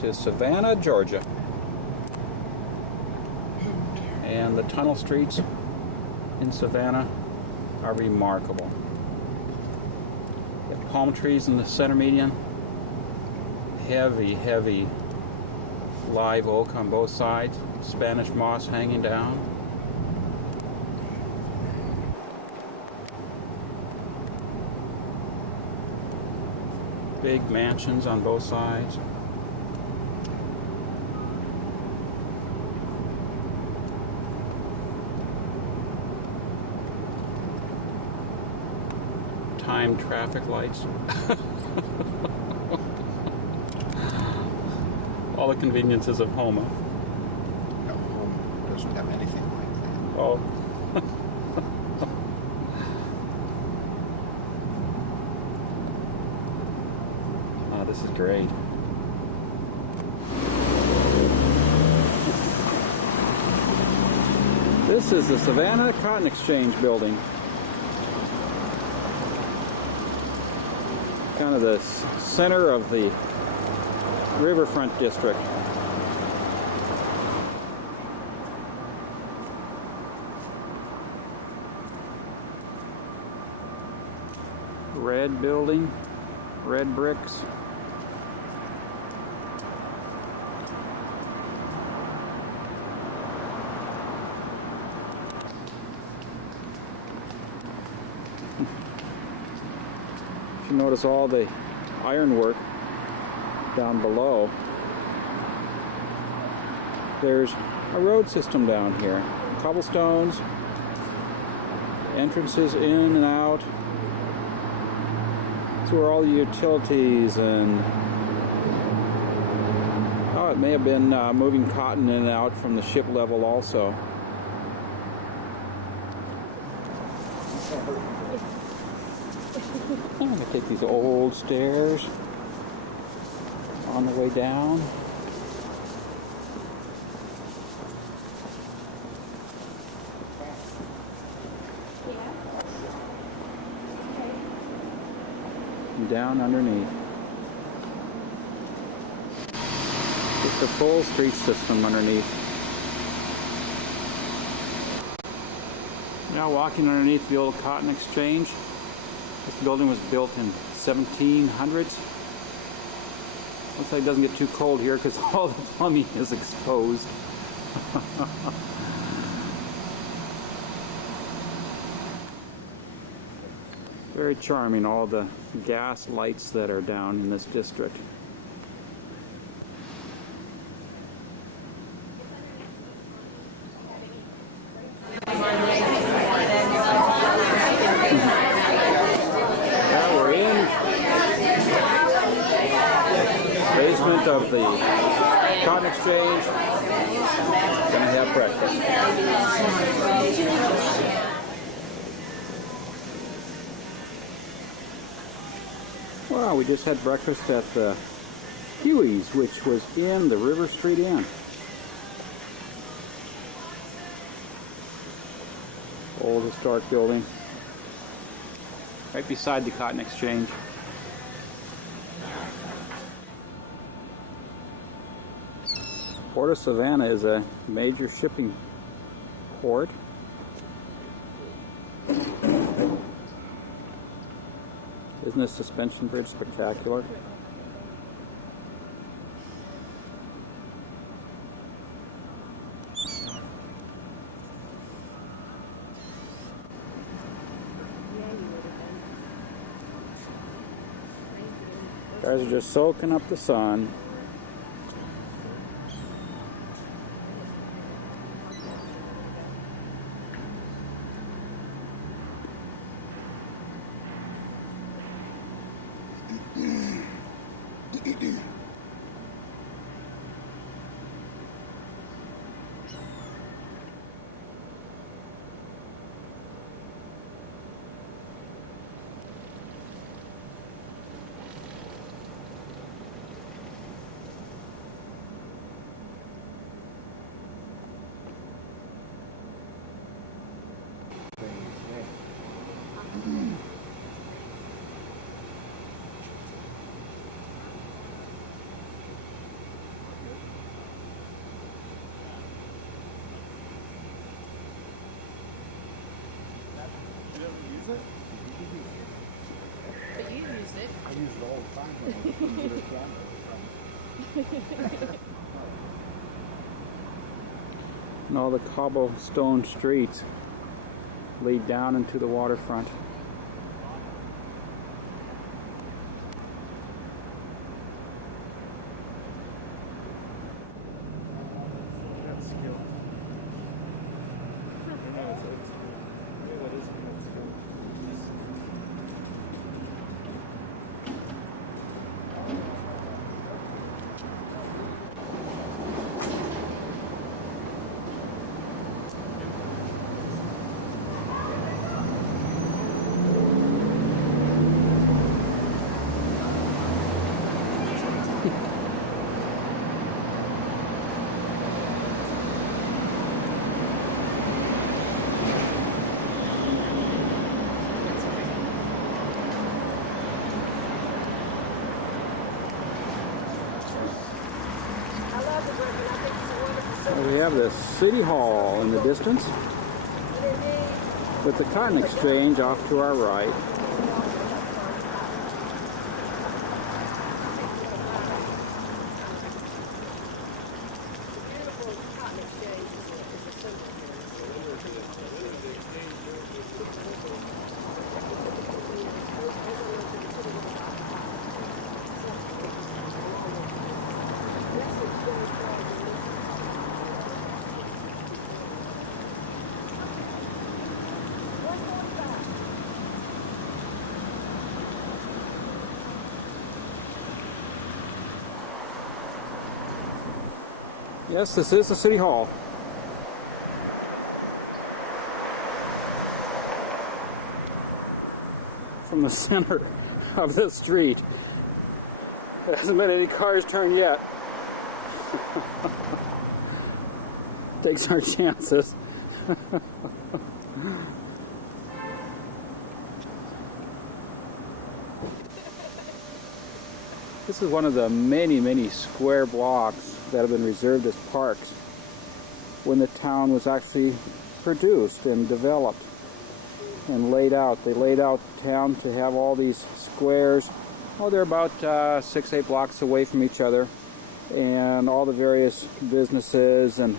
to Savannah, Georgia. And the tunnel streets in Savannah are remarkable. You have palm trees in the center median. Heavy, heavy live oak on both sides. Spanish moss hanging down. Big mansions on both sides. Timed traffic lights. All the conveniences of home. No, home doesn't have anything like that. Oh. Oh, this is great. This is the Savannah Cotton Exchange building. Kind of the center of the riverfront district. Red building, red bricks. You notice all the ironwork down below. There's a road system down here. Cobblestones, entrances in and out. That's where all the utilities and... Oh, it may have been moving cotton in and out from the ship level also. I'm going to take these old stairs on the way down. And down underneath. It's the full street system underneath. Now walking underneath the old Cotton Exchange. This building was built in 1700s. Looks like it doesn't get too cold here because all the plumbing is exposed. Very charming, all the gas lights that are down in this district. Basement of the Cotton Exchange. Gonna have breakfast. Well, we just had breakfast at the Huey's, which was in the River Street Inn. Old historic building. Right beside the Cotton Exchange. Port of Savannah is a major shipping port. Isn't this suspension bridge spectacular? Guys are just soaking up the sun. use it all the time when I do the camera. And all the cobblestone streets lead down into the waterfront. That's skill. Yeah, it's yeah, that is good skill. We have the City Hall in the distance, with the Cotton Exchange off to our right. Yes, this is the City Hall. From the center of the street. There hasn't been any cars turned yet. Takes our chances. This is one of the many square blocks that have been reserved as parks when the town was actually produced and developed and laid out. They laid out the town to have all these squares. Oh, they're about 6-8 blocks away from each other, and all the various businesses and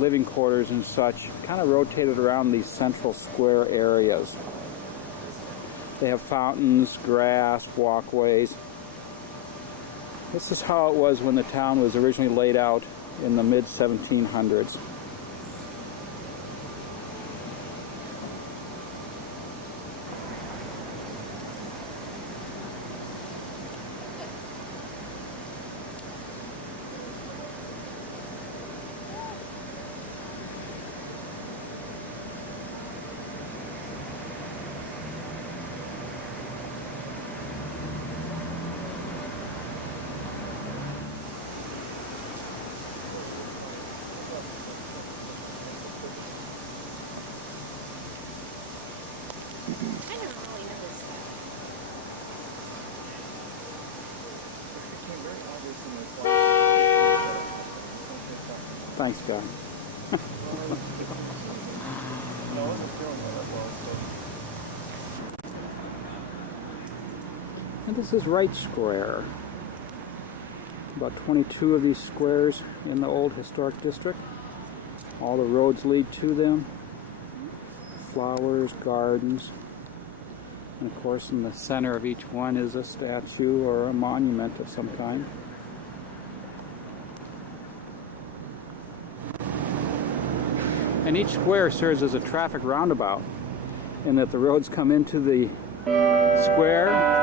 living quarters and such kind of rotated around these central square areas. They have fountains, grass, walkways. This is how it was when the town was originally laid out in the mid-1700s. I don't really notice that. Thanks, John. And this is Wright Square. About 22 of these squares in the old historic district. All the roads lead to them. Flowers, gardens. And of course, in the center of each one is a statue or a monument of some kind. And each square serves as a traffic roundabout, in that the roads come into the square.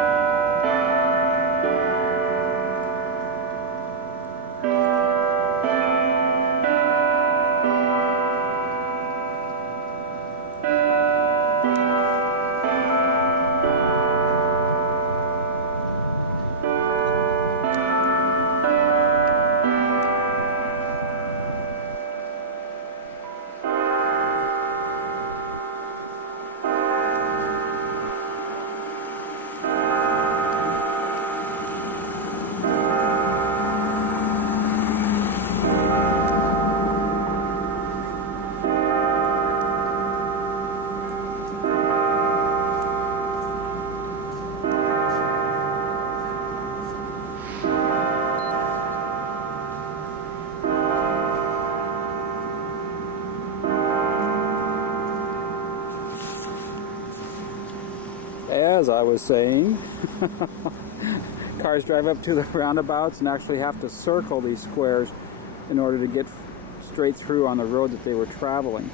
As I was saying, cars drive up to the roundabouts and actually have to circle these squares in order to get straight through on the road that they were traveling.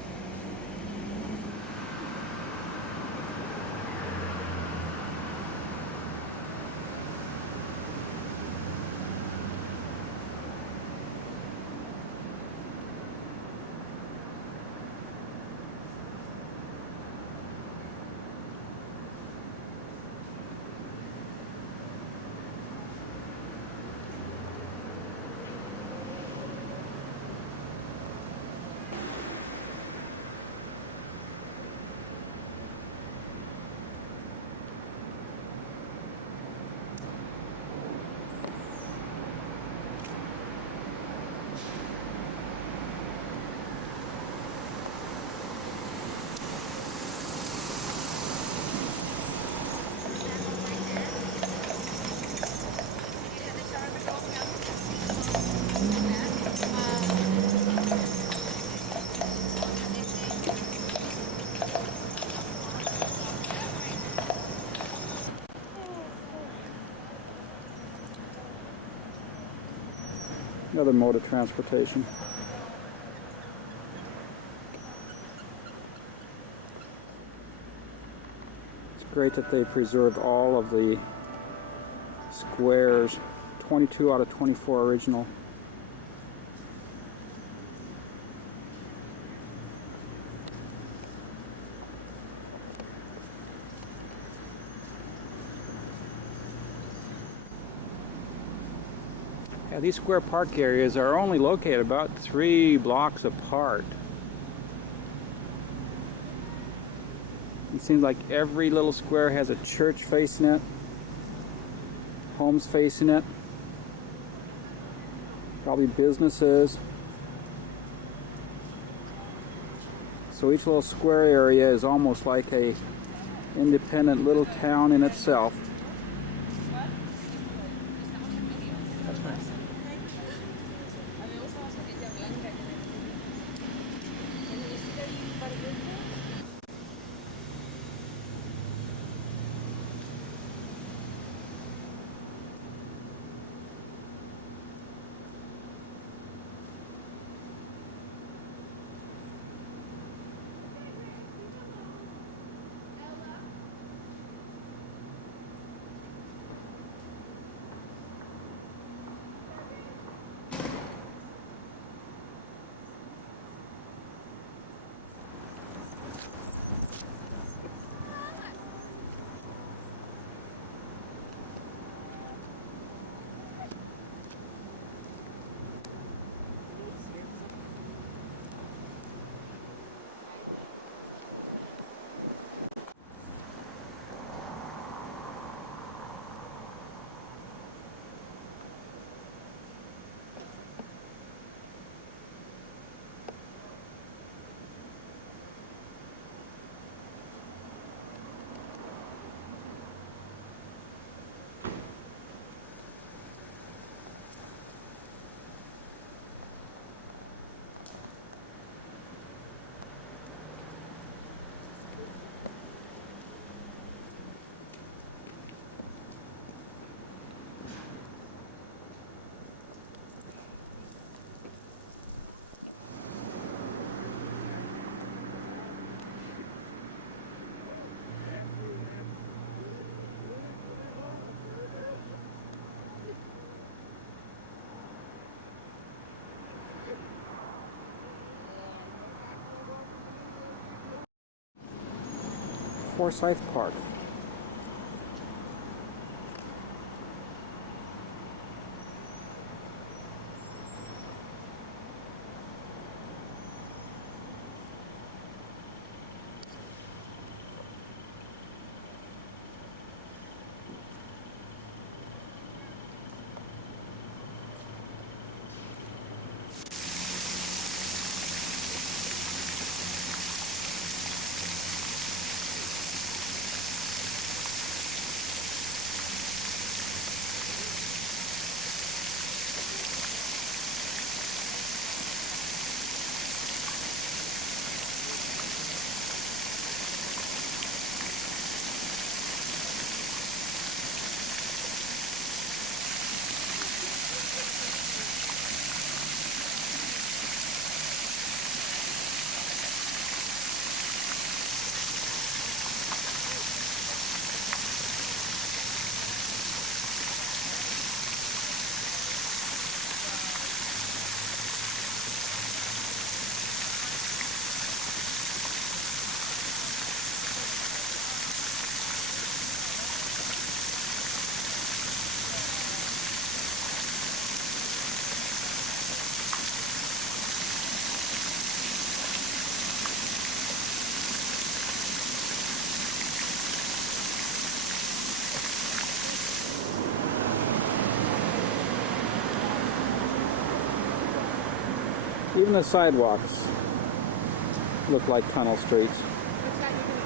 Another mode of transportation. It's great that they preserved all of the squares, 22 out of 24 original. Yeah, these square park areas are only located about 3 blocks apart. It seems like every little square has a church facing it, homes facing it, probably businesses. So each little square area is almost like a independent little town in itself. Forsyth Park. Even the sidewalks look like tunnel streets. What's got you doing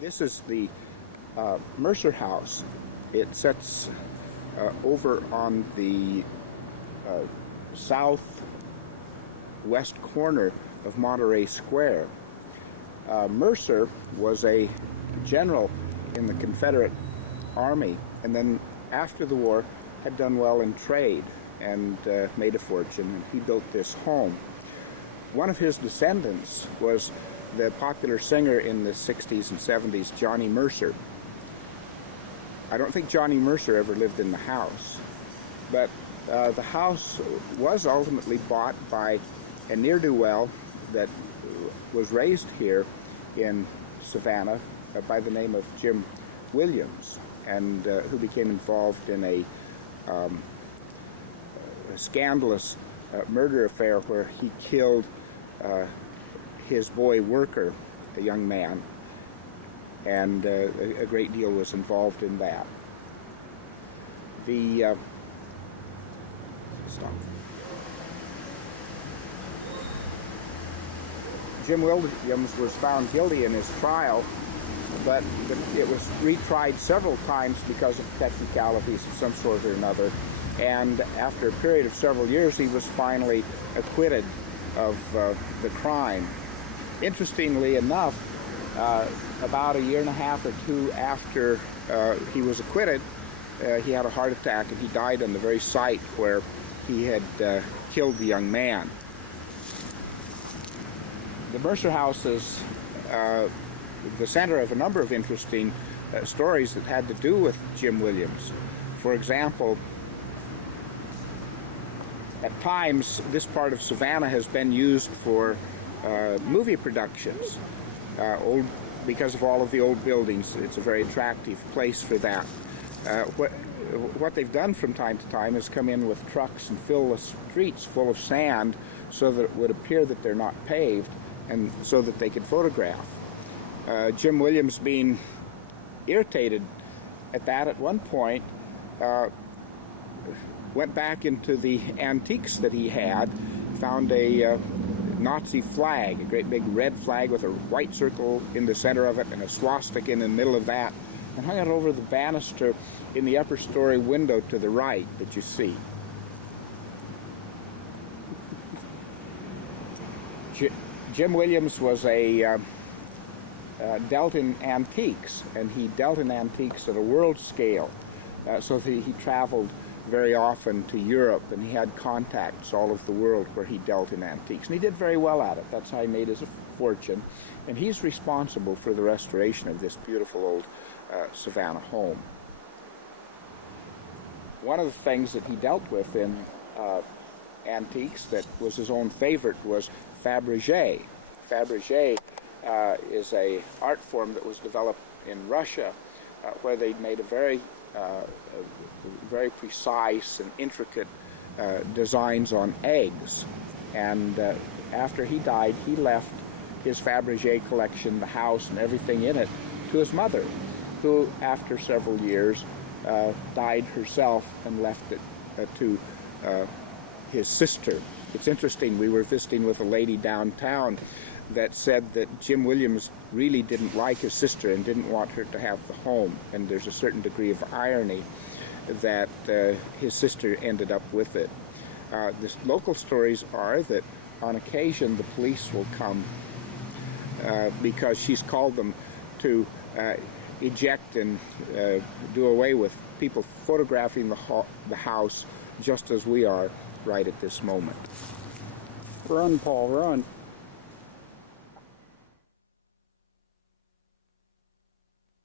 This is the Mercer house. It sits over on the southwest corner of Monterey Square. Mercer was a general in the Confederate Army, and then after the war had done well in trade and made a fortune, and he built this home. One of his descendants was the popular singer in the 60s and 70s, Johnny Mercer. I don't think Johnny Mercer ever lived in the house, but the house was ultimately bought by a ne'er-do-well that was raised here in Savannah by the name of Jim Williams, and who became involved in a scandalous murder affair where he killed his boy worker, a young man, and a great deal was involved in that. The Jim Williams was found guilty in his trial, but it was retried several times because of technicalities of some sort or another, and after a period of several years he was finally acquitted of the crime. Interestingly enough, about a year and a half or two after he was acquitted, he had a heart attack and he died on the very site where he had killed the young man. The Mercer house is the center of a number of interesting stories that had to do with Jim Williams. For example, at times this part of Savannah has been used for movie productions. Because of all of the old buildings, it's a very attractive place for that. What they've done from time to time is come in with trucks and fill the streets full of sand so that it would appear that they're not paved, and so that they could photograph. Jim Williams, being irritated at that at one point, went back into the antiques that he had, found a Nazi flag, a great big red flag with a white circle in the center of it and a swastika in the middle of that, and hung it over the banister in the upper story window to the right that you see. Jim Williams was dealt in antiques, and he dealt in antiques at a world scale, so that he traveled very often to Europe, and he had contacts all over the world where he dealt in antiques, and he did very well at it. That's how he made his fortune, and he's responsible for the restoration of this beautiful old Savannah home. One of the things that he dealt with in antiques that was his own favorite was Fabergé. Fabergé is a art form that was developed in Russia, where they made a very precise and intricate designs on eggs. And after he died, he left his Fabergé collection, the house and everything in it, to his mother, who, after several years, died herself and left it to his sister. It's interesting, we were visiting with a lady downtown that said that Jim Williams really didn't like his sister and didn't want her to have the home, and there's a certain degree of irony that his sister ended up with it. The local stories are that on occasion the police will come because she's called them to eject and do away with people photographing the house just as we are right at this moment. Run, Paul, run.